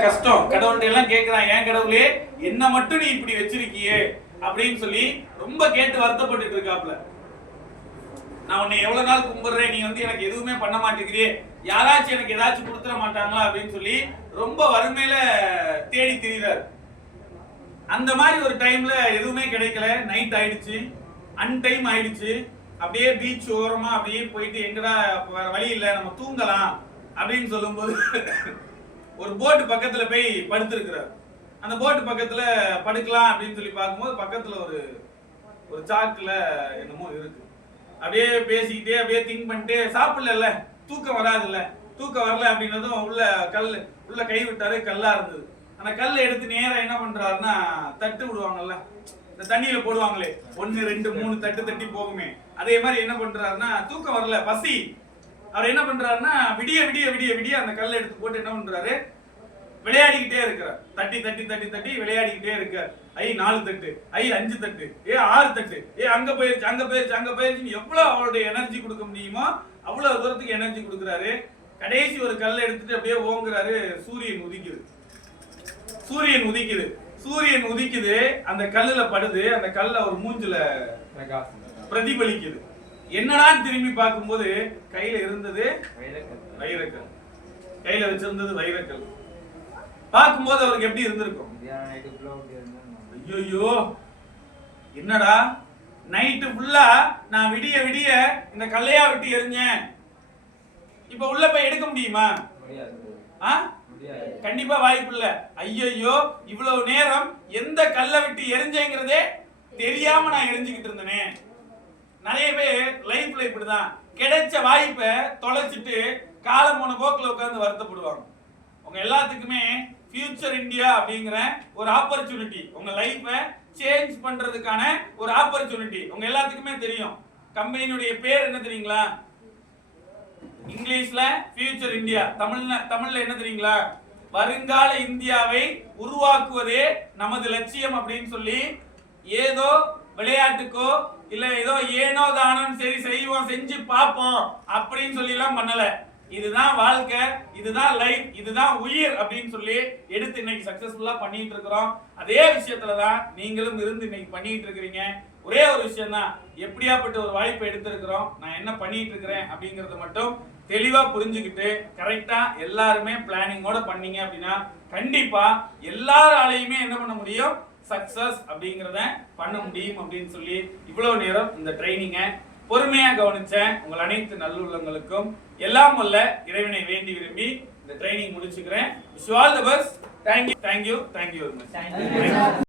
கஷ்டம். கடவுள்கிட்ட எல்லாம் கேக்குறான் ஏன் கடவுளே என்ன மட்டும் நீ இப்படி வச்சிருக்கியே? அப்படின்னு சொல்லி ரொம்ப கேட்டு வருத்தப்பட்டு இருக்காப்ல. நான் உன்னை எவ்வளவு நாள் கும்பிடுறேன் நீ வந்து எனக்கு எதுவுமே பண்ண மாட்டேங்கிறியே. யாராச்சும் எனக்கு ஏதாச்சும் கொடுத்துட மாட்டாங்களா? அப்படின்னு சொல்லி ரொம்ப வறுமையில தேடி திரிகிறார் அந்த மாதிரி ஒரு டைம்ல எதுவுமே கிடைக்கல. நைட் ஆயிடுச்சு. அன்டைம் ஆயிடுச்சு. அப்படியே பீச் ஓரமா அப்படியே போயிட்டு எங்கடா வேற வழி இல்ல நம்ம தூங்கலாம். அப்படின்னு சொல்லும்போது ஒரு போட்டு பக்கத்துல போய் படுத்திருக்கிறார். அந்த போட்டு பக்கத்துல படுக்கலாம் அப்படின்னு சொல்லி பார்க்கும்போது பக்கத்துல ஒரு ஒரு சாக்குல என்னமோ இருக்கு. அப்படியே பேசிக்கிட்டே அப்படியே திங்க் பண்ணிட்டே சாப்பிடல தூக்கம் வராதுல்ல. தூக்கம் வரல அப்படின்னதும் உள்ள கல் உள்ள கை விட்டாரு கல்லா இருந்தது. அந்த கல்லை எடுத்து நேரம் என்ன பண்றாருன்னா தட்டு விடுவாங்கல்ல. இந்த தண்ணியில போடுவாங்களே ஒன்னு ரெண்டு மூணு தட்டு தட்டி போகுமே. அதே மாதிரி என்ன பண்றாருன்னா தூக்கம் வரல பசி. அவர் என்ன பண்றாருன்னா விடிய விடிய விடிய விடிய அந்த கல்லை எடுத்து போட்டு என்ன பண்றாரு? விளையாடிக்கிட்டே இருக்கிறார். தட்டி தட்டி தட்டி தட்டி விளையாடிக்கிட்டே இருக்கார். ஐ நாலு தட்டு. ஐ அஞ்சு தட்டு. ஏ ஆறு தட்டு. ஏ அங்க போயிருச்சு அங்க போயிருச்சு அங்க போயிருச்சுன்னு எவ்வளவு அவருடைய எனர்ஜி கொடுக்க முடியுமோ அவ்வளவு தூரத்துக்கு எனர்ஜி கொடுக்குறாரு. கடைசி ஒரு கல்லை எடுத்துட்டு அப்படியே ஓங்குறாரு. சூரியன் உதிக்குது. சூரியன் உதிக்குது. சூரியன் உதிக்குது. அந்த கல்லுல படுது. அந்த கல்ல ஒரு மூஞ்சில பிரதிபலிக்குது. என்னடான்னு திரும்பி பார்க்கும்போது கையில இருந்தது வைரக்கல். கையில வச்சிருந்தது வைரக்கல். பார்க்கும்போது அவருக்கு எப்படி இருந்திருக்கும்? ஐயோ என்னடா? நைட்டு ஃபுல்லா நான் விடிய விடிய இந்த கல்லையா விட்டு எரிஞ்சேன். இப்ப உள்ள போய் எடுக்க முடியுமா? ஆ? கண்டிப்பா வாய்ப்பு இல்ல. ஐயோ இவ்வளவு நேரம் எந்த கல்லை விட்டு எரிஞ்சேங்கிறதே தெரியாம நான் எரிஞ்சுக்கிட்டு இருந்தேனே. நிறைய பேர் லைஃப்ல இப்படிதான். கிடைச்ச வாய்ப்பை தொலைச்சிட்டு காலம் போன போக்கில் உட்காந்து வருத்தப்படுவாங்க. உங்க எல்லாத்துக்குமே ஃபியூச்சர் இந்தியா அப்படிங்கிற ஒரு ஆப்பர்ச்சுனிட்டி உங்க லைஃப்பை சேஞ்ச் பண்றதுக்கான ஒரு ஆப்பர்ச்சுனிட்டி உங்க எல்லாத்துக்குமே தெரியும். கம்பெனியுடைய பேர் என்ன தெரியுங்களா? இங்கிலீஷ்ல ஃபியூச்சர் இந்தியா தமிழ்ல தமிழ்ல என்ன தெரியுங்களா? வருங்கால இந்தியாவை உருவாக்குவதே நமது லட்சியம் அப்படின்னு சொல்லி ஏதோ விளையாட்டுக்கோ இல்ல ஏதோ ஏனோ தானம் சரி செய்வோம் செஞ்சு பார்ப்போம் அப்படின்னு சொல்லி எல்லாம் பண்ணல. இதுதான் வாழ்க்கை இதுதான் லைஃப் இதுதான் உயிர் அப்படின்னு சொல்லி எடுத்து இன்னைக்கு சக்சஸ்ஃபுல்லா பண்ணிட்டு இருக்கிறோம். அதே விஷயத்துல தான் நீங்களும் இருந்து இன்னைக்கு பண்ணிட்டு இருக்கிறீங்க. ஒரே ஒரு விஷயம் தான் எப்படியாப்பட்ட ஒரு வாய்ப்பை எடுத்திருக்கிறோம் நான் என்ன பண்ணிட்டு இருக்கிறேன் அப்படிங்கறத மட்டும் தெளிவா புரிஞ்சுக்கிட்டு கரெக்டா எல்லாருமே பிளானிங்கோட பண்ணீங்க அப்படின்னா கண்டிப்பா எல்லாராலையுமே என்ன பண்ண முடியும்? சக்சஸ் அப்படிங்கறத பண்ண முடியும் அப்படின்னு சொல்லி இவ்வளவு நேரம் இந்த ட்ரைனிங்கை பொறுமையா கவனிச்ச உங்கள் அனைத்து நல்லுள்ளங்களுக்கும். எல்லாம் வல்ல இறைவனை வேண்டி விரும்பி இந்த ட்ரைனிங் முடிச்சுக்கிறேன். Wish all the best thank you thank you thank you very much